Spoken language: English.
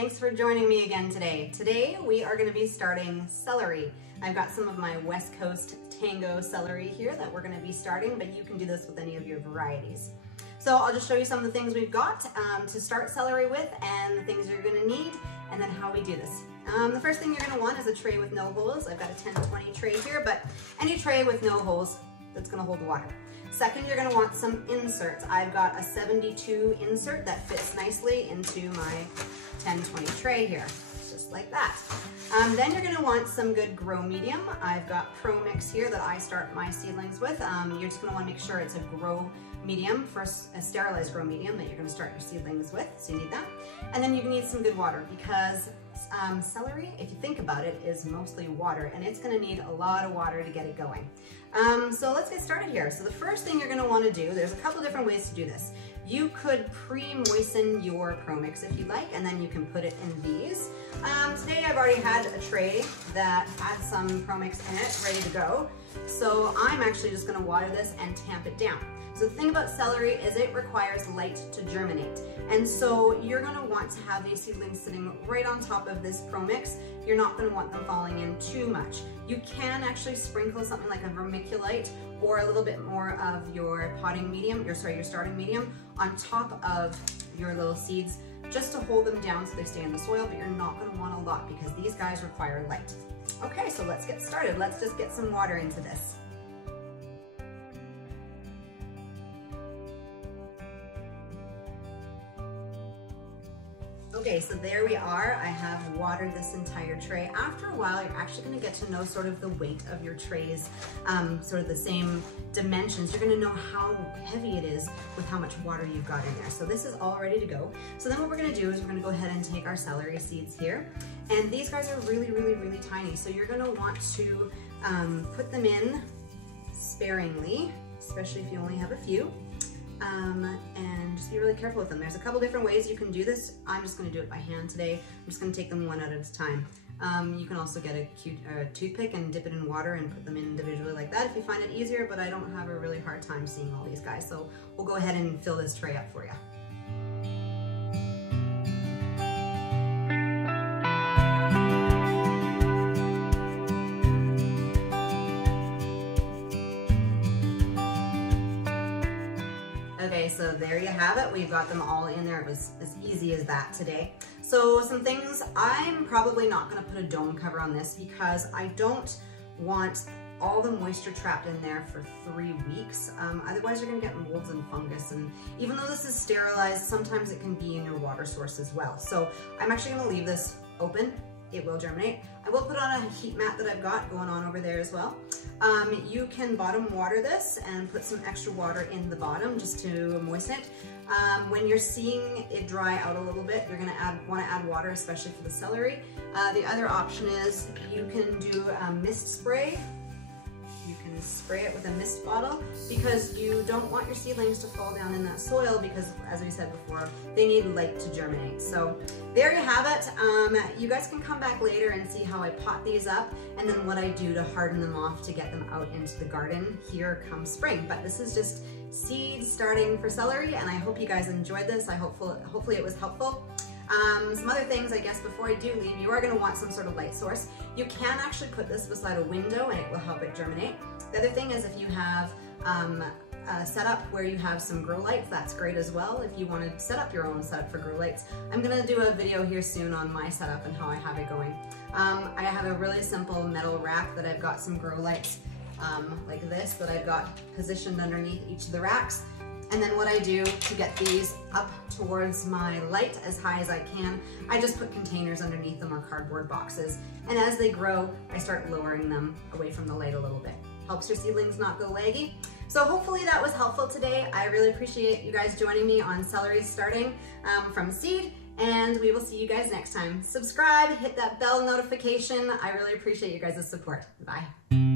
thanks for joining me again today. Today we are going to be starting celery. I've got some of my West Coast Tango celery here that we're going to be starting, but you can do this with any of your varieties. So I'll just show you some of the things we've got to start celery with and the things you're going to need and then how we do this. The first thing you're going to want is a tray with no holes. I've got a 10-20 tray here, but any tray with no holes that's going to hold the water. Second, you're going to want some inserts. I've got a 72 insert that fits nicely into my 10-20 tray here, just like that. Then you're going to want some good grow medium. I've got Promix here that I start my seedlings with. You're just going to want to make sure it's a grow medium, first a sterilized grow medium that you're going to start your seedlings with, so you need that. And then you need some good water because celery, if you think about it, is mostly water, and it's going to need a lot of water to get it going. So let's get started here. So the first thing you're going to want to do, there's a couple different ways to do this. You could pre-moisten your Promix if you like, and then you can put it in these. Today I've already had a tray that had some Promix in it ready to go. So I'm actually just going to water this and tamp it down. So the thing about celery is it requires light to germinate. And so you're going to want to have these seedlings sitting right on top of this Promix. You're not going to want them falling in too much. You can actually sprinkle something like a vermiculite or a little bit more of your potting medium, your starting medium on top of your little seeds just to hold them down so they stay in the soil, but you're not going to want a lot because these guys require light. Okay, so let's get started. Let's just get some water into this. Okay, so there we are. I have watered this entire tray. After a while, you're actually going to get to know sort of the weight of your trays, sort of the same dimensions. You're going to know how heavy it is with how much water you've got in there. So this is all ready to go. So then what we're going to do is we're going to go ahead and take our celery seeds here. And these guys are really, really, really tiny. So you're going to want to put them in sparingly, especially if you only have a few. And just be really careful with them. There's a couple different ways you can do this. I'm just going to do it by hand today. I'm just going to take them one at a time. You can also get a cute toothpick and dip it in water and put them in individually like that if you find it easier, but I don't have a really hard time seeing all these guys. So we'll go ahead and fill this tray up for you. Okay, so there you have it. We've got them all in there. It was as easy as that today. So some things, I'm probably not going to put a dome cover on this because I don't want all the moisture trapped in there for 3 weeks. Otherwise you're going to get molds and fungus, and even though this is sterilized, sometimes it can be in your water source as well. So I'm actually going to leave this open. It will germinate. I will put on a heat mat that I've got going on over there as well. You can bottom water this and put some extra water in the bottom just to moisten it. When you're seeing it dry out a little bit, you're gonna want to add water, especially for the celery. The other option is you can do a mist spray. You can spray it with a mist bottle because you don't want your seedlings to fall down in that soil because, as we said before, they need light to germinate. So there you have it. You guys can come back later and see how I pot these up and then what I do to harden them off to get them out into the garden here come spring. But this is just seeds starting for celery, and I hope you guys enjoyed this. Hopefully it was helpful. Some other things, I guess, before I do leave, you are going to want some sort of light source. You can actually put this beside a window and it will help it germinate. The other thing is if you have a setup where you have some grow lights, that's great as well. If you want to set up your own setup for grow lights, I'm going to do a video here soon on my setup and how I have it going. I have a really simple metal rack that I've got some grow lights like this that I've got positioned underneath each of the racks. And then what I do to get these up towards my light as high as I can, I just put containers underneath them or cardboard boxes. And as they grow, I start lowering them away from the light a little bit. Helps your seedlings not go laggy. So hopefully that was helpful today. I really appreciate you guys joining me on celery starting from seed, and we will see you guys next time. Subscribe, hit that bell notification. I really appreciate you guys' support. Bye.